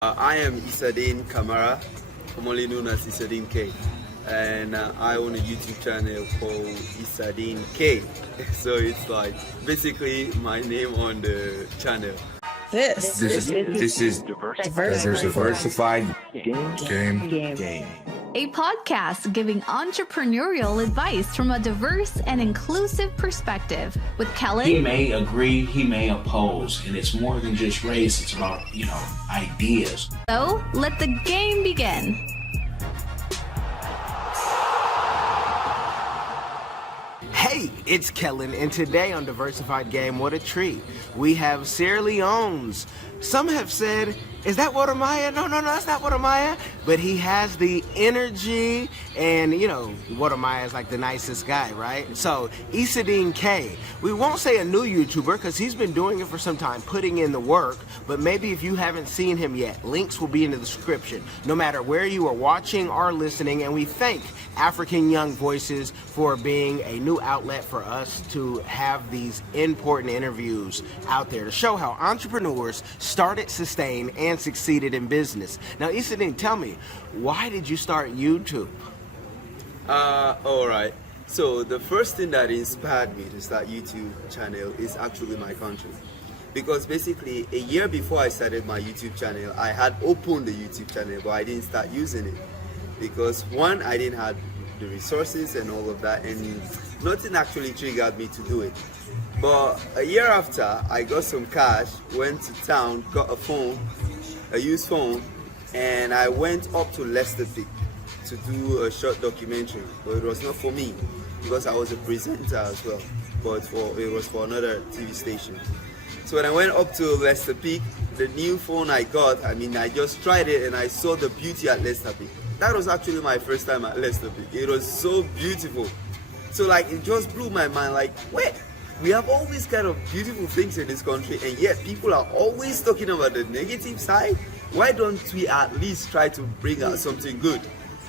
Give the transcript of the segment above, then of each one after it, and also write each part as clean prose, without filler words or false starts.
I am Issadin Kamara, commonly known as Issadin K, and I own a YouTube channel called Issadin K. So it's like basically my name on the channel. This is Diversified Game. A podcast giving entrepreneurial advice from a diverse and inclusive perspective with Kellen. He may agree, he may oppose, and it's more than just race, it's about, ideas. So, let the game begin. Hey, it's Kellen, and today on Diversified Game, what a treat. We have Sierra Leone's. Some have said, is that Watermaya? No, that's not Watermaya. But he has the energy, and Watermaya is like the nicest guy, right? So, Issadin K. We won't say a new YouTuber, because he's been doing it for some time, putting in the work, but maybe if you haven't seen him yet, links will be in the description, no matter where you are watching or listening, and we thank African Young Voices for being a new outlet for us to have these important interviews out there to show how entrepreneurs started, sustained, and succeeded in business. Now, Issadin, tell me, why did you start YouTube? Alright. So the first thing that inspired me to start YouTube channel is actually my country. Because basically a year before I started my YouTube channel, I had opened the YouTube channel, but I didn't start using it. Because one, I didn't have the resources and all of that, and nothing actually triggered me to do it. But a year after, I got some cash, went to town, got a used phone, and I went up to Leicester Peak to do a short documentary. But it was not for me, because I was a presenter as well, but it was for another TV station. So when I went up to Leicester Peak, the new phone I got, I just tried it and I saw the beauty at Leicester Peak. That was actually my first time at Leicester Peak. It was so beautiful. So it just blew my mind, wait, we have all these kind of beautiful things in this country, and yet people are always talking about the negative side. Why don't we at least try to bring out something good?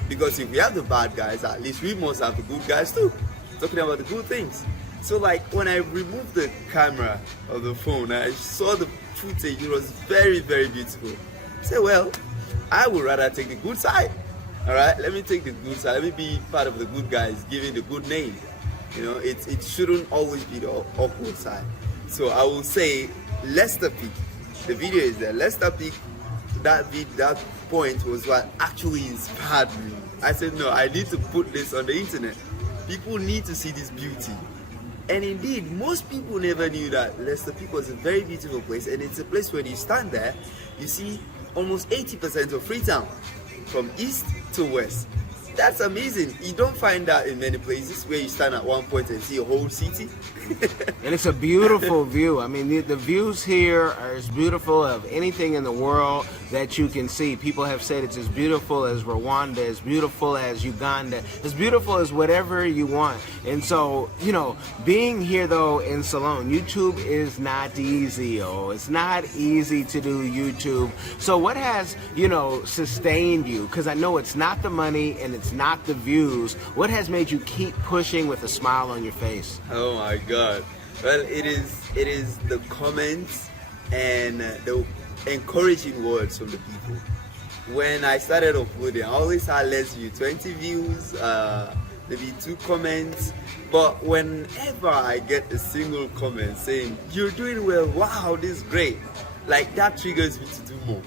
Because if we have the bad guys, at least we must have the good guys too, talking about the good things. So when I removed the camera of the phone, I saw the footage. It was very, very beautiful. I said, well, I would rather take the good side. All right, let me take the good side. Let me be part of the good guys, giving the good name. It shouldn't always be the awkward side. So I will say Leicester Peak. The video is there. Leicester Peak. That point was what actually inspired me. I said, no, I need to put this on the internet. People need to see this beauty. And indeed, most people never knew that Leicester Peak was a very beautiful place, and it's a place when you stand there, you see almost 80% of Freetown, from east to west. That's amazing. You don't find that in many places where you stand at one point and see a whole city. And it's a beautiful view. The views here are as beautiful as anything in the world that you can see. People have said it's as beautiful as Rwanda, as beautiful as Uganda, as beautiful as whatever you want. And so, being here though in Salone, YouTube is not easy. It's not easy to do YouTube. So what has, sustained you? Because I know it's not the money and it's not the views. What has made you keep pushing with a smile on your face? Oh my God. Well, it is the comments and the encouraging words from the people. When I started uploading, I always had less views, 20 views, maybe 2 comments. But whenever I get a single comment saying, "You're doing well, wow, this is great," that triggers me to do more.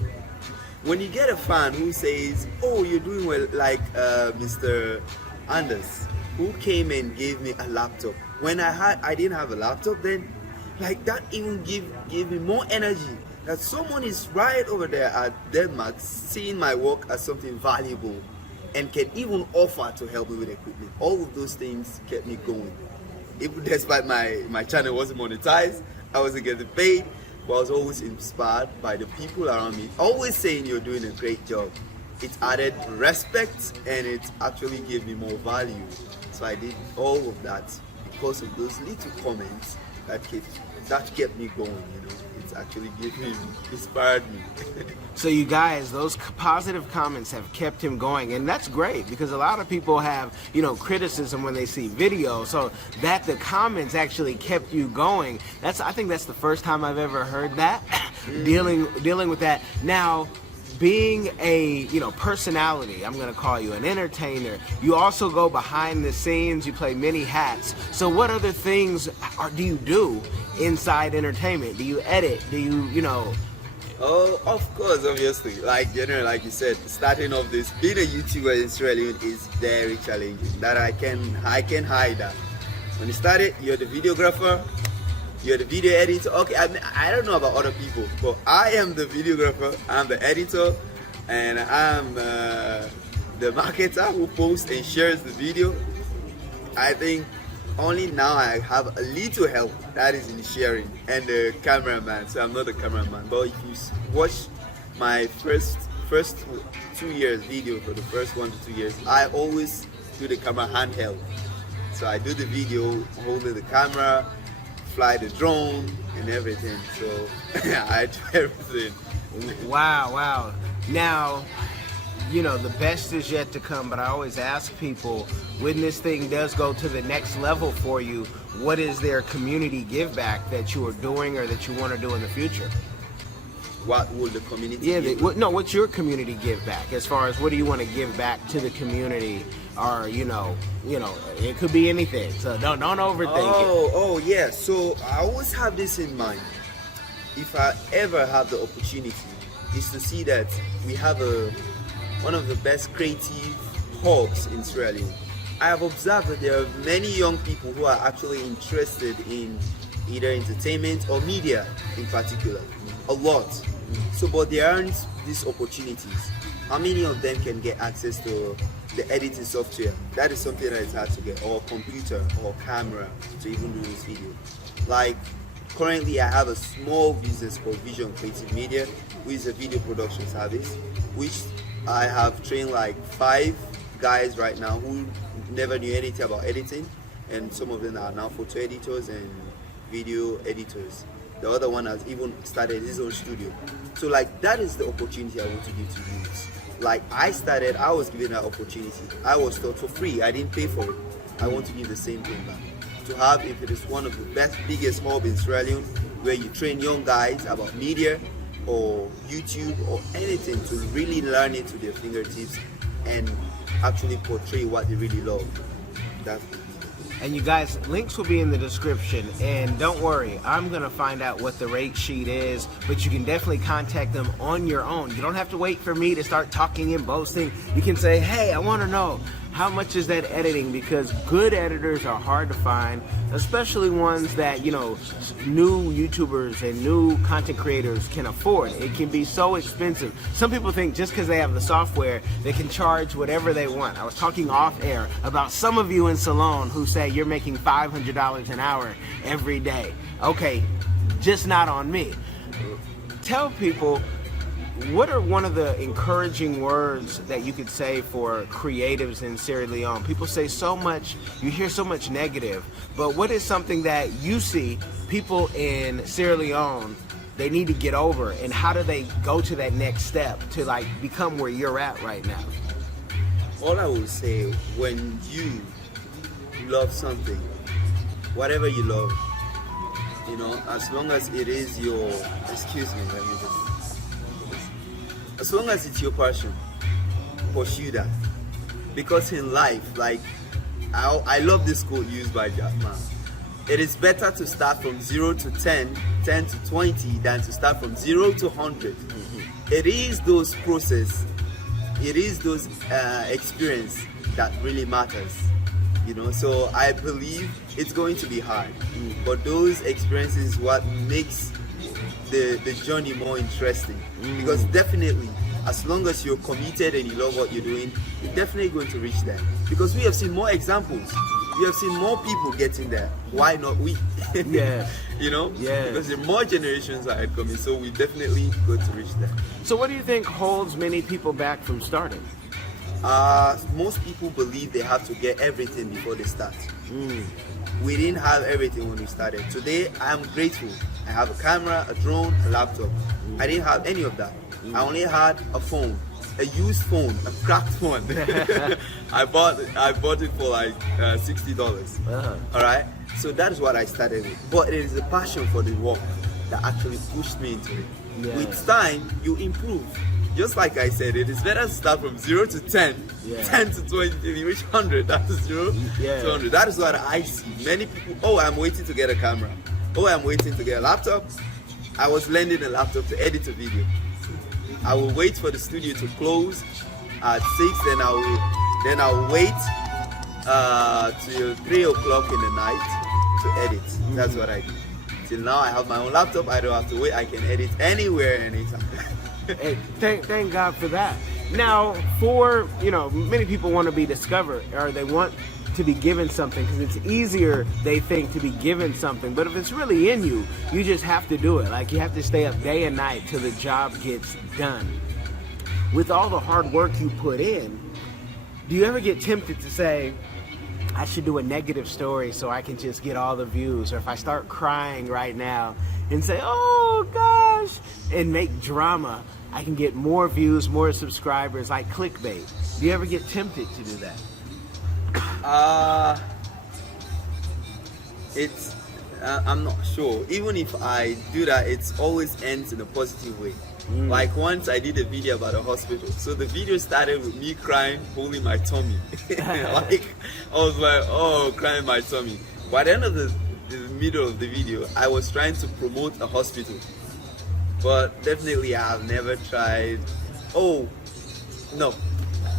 When you get a fan who says, "Oh, you're doing well," like Mr. Anders, who came and gave me a laptop. When I didn't have a laptop then, that even gave me more energy. That someone is right over there at Denmark seeing my work as something valuable and can even offer to help me with equipment. All of those things kept me going. Even despite my channel wasn't monetized, I wasn't getting paid, but I was always inspired by the people around me, always saying you're doing a great job. It added respect and it actually gave me more value. So I did all of that because of those little comments that kept me going. It actually inspired me. So you guys, those positive comments have kept him going, and that's great because a lot of people have, criticism when they see videos. So that the comments actually kept you going. I think that's the first time I've ever heard that. Dealing with that. Now, being a personality, I'm gonna call you an entertainer, you also go behind the scenes, you play many hats. So what other things do you do inside entertainment? Do you edit? Do you know? Oh, of course, obviously. Like generally, like you said, starting off this, being a YouTuber in Sierra Leone is very challenging. That I can hide that. When you started, you're the videographer, you're the video editor. Okay, I don't know about other people, but I am the videographer, I'm the editor, and I'm the marketer who posts and shares the video. I think only now I have a little help, that is in sharing, and the cameraman. So I'm not the cameraman, but if you watch my first 2 years video, for the first 1 to 2 years, I always do the camera handheld. So I do the video holding the camera, fly the drone and everything. So I do everything. Wow. Now, the best is yet to come, but I always ask people, when this thing does go to the next level for you, what is their community give back that you are doing or that you want to do in the future? What will the community what's your community give back? As far as what do you want to give back to the community? Or, it could be anything. So don't overthink it. Oh, yeah. So I always have this in mind. If I ever have the opportunity, is to see that we have one of the best creative hubs in Sierra Leone. I have observed that there are many young people who are actually interested in either entertainment or media in particular. A lot. So, but there aren't these opportunities. How many of them can get access to the editing software? That is something that is hard to get, or computer or camera to even do this video. Like currently I have a small business called Vision Creative Media, which is a video production service, which I have trained like 5 guys right now who never knew anything about editing, and some of them are now photo editors and video editors. The other one has even started his own studio. So like that is the opportunity I want to give to youths. Like I was given that opportunity. I was taught for free. I didn't pay for it. I want to give the same thing back. To have, if it is one of the biggest hub in Sierra Leone, where you train young guys about media or YouTube or anything, to really learn it to their fingertips and actually portray what they really love. And you guys, links will be in the description, and don't worry, I'm gonna find out what the rate sheet is, but you can definitely contact them on your own. You don't have to wait for me to start talking and boasting. You can say, hey, I wanna know, how much is that editing? Because good editors are hard to find, especially ones that, new YouTubers and new content creators can afford. It can be so expensive. Some people think just because they have the software, they can charge whatever they want. I was talking off air about some of you in Salone who say you're making $500 an hour every day. Okay, just not on me. Tell people, what are one of the encouraging words that you could say for creatives in Sierra Leone? People say so much, you hear so much negative, but what is something that you see people in Sierra Leone, they need to get over, and how do they go to that next step to like become where you're at right now? All I will say, when you love something, whatever you love, as long as it is your, as long as it's your passion, pursue that. Because in life, like, I love this quote used by Jack Ma. It is better to start from 0 to 10, 10 to 20, than to start from 0 to 100. It is those process, it is those experience that really matters. So I believe it's going to be hard, but those experiences what makes the journey more interesting. Because definitely, as long as you're committed and you love what you're doing, you're definitely going to reach there. Because we have seen more examples. We have seen more people getting there. Why not we? Yeah. Yeah. Because there are more generations that are coming, so we definitely going to reach there. So what do you think holds many people back from starting? Most people believe they have to get everything before they start. We didn't have everything when we started. Today, I'm grateful. I have a camera, a drone, a laptop. I didn't have any of that. I only had a phone, a used phone, a cracked phone. I bought it for like $60. All right. So that is what I started with. But it is a passion for the work that actually pushed me into it. Yeah. With time, you improve. just like I said, it is better to start from 0 to 10, 10 to 20, you reach 100, that is 0 to 100. That is what I see. Many people, oh, I'm waiting to get a camera. Oh, I'm waiting to get a laptop. I was lending a laptop to edit a video. I will wait for the studio to close at 6, then I'll wait till 3 o'clock in the night to edit. That's what I do. Till now I have my own laptop, I don't have to wait, I can edit anywhere, anytime. Hey, thank God for that. Now, for, many people want to be discovered, or they want to be given something because it's easier, they think, to be given something. But if it's really in you, you just have to do it. Like, you have to stay up day and night till the job gets done. With all the hard work you put in, do you ever get tempted to say, I should do a negative story so I can just get all the views? Or if I start crying right now and say, oh gosh, and make drama, I can get more views, more subscribers, like clickbait. Do you ever get tempted to do that? I'm not sure. Even if I do that, it always ends in a positive way. Like once I did a video about a hospital. So the video started with me crying, holding my tummy. Like, I was like, oh, crying my tummy. By the end of the middle of the video, I was trying to promote a hospital. But definitely I have never tried. Oh, no.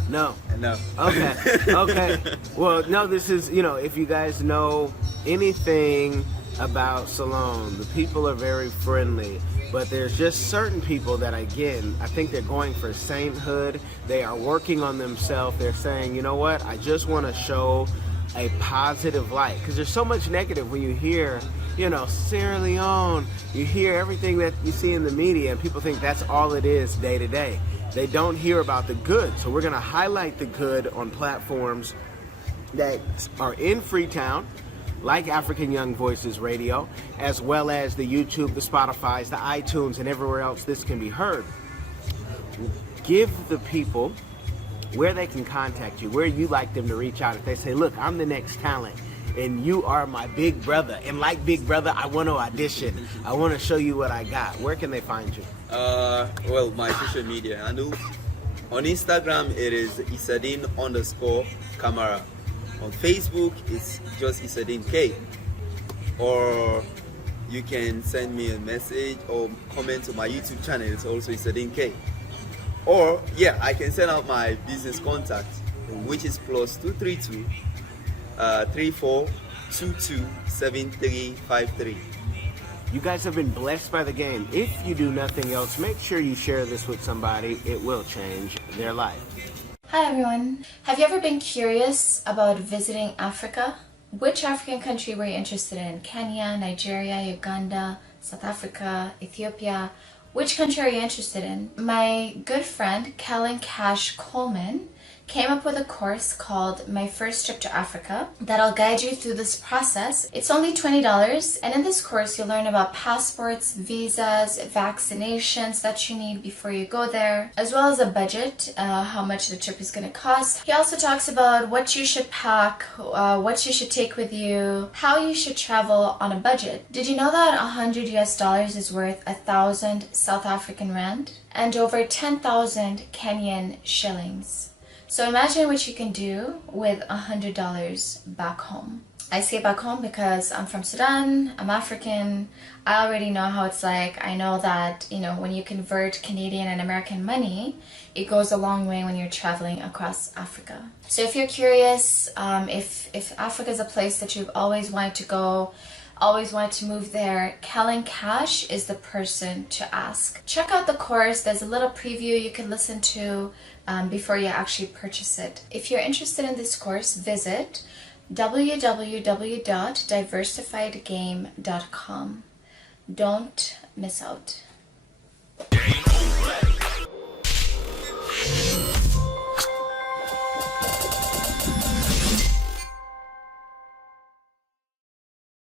No. No. Okay. Well, no, this is, if you guys know anything about Salone, the people are very friendly, but there's just certain people that, again, I think they're going for sainthood. They are working on themselves. They're saying, you know what, I just want to show a positive light, because there's so much negative when you hear, Sierra Leone, you hear everything that you see in the media, and people think that's all it is day to day. They don't hear about the good. So we're going to highlight the good on platforms that are in Freetown, like African Young Voices Radio, as well as the YouTube, the Spotifys, the iTunes, and everywhere else this can be heard. Give the people where they can contact you, where you like them to reach out. If they say, look, I'm the next talent, and you are my big brother, and like Big Brother, I want to audition. I want to show you what I got. Where can they find you? Well, my social media handle. On Instagram, it is Issadin_camera. On Facebook, it's just Issadin K. Or you can send me a message or comment on my YouTube channel. It's also Issadin K. Or, I can send out my business contact, which is +232 3422 7353. You guys have been blessed by the game. If you do nothing else, make sure you share this with somebody. It will change their life. Hi everyone. Have you ever been curious about visiting Africa? Which African country were you interested in? Kenya, Nigeria, Uganda, South Africa, Ethiopia? Which country are you interested in? My good friend, Kellen Cash Coleman, came up with a course called My First Trip to Africa that'll guide you through this process. It's only $20, and in this course you'll learn about passports, visas, vaccinations that you need before you go there, as well as a budget, how much the trip is going to cost. He also talks about what you should pack, what you should take with you, how you should travel on a budget. Did you know that $100 is worth 1,000 South African rand and over 10,000 Kenyan shillings? So imagine what you can do with $100 back home. I say back home because I'm from Sudan, I'm African, I already know how it's like. I know that, when you convert Canadian and American money, it goes a long way when you're traveling across Africa. So if you're curious, if Africa is a place that you've always wanted to go, always wanted to move there, Kellen Cash is the person to ask. Check out the course. There's a little preview you can listen to before you actually purchase it. If you're interested in this course, visit www.diversifiedgame.com. Don't miss out.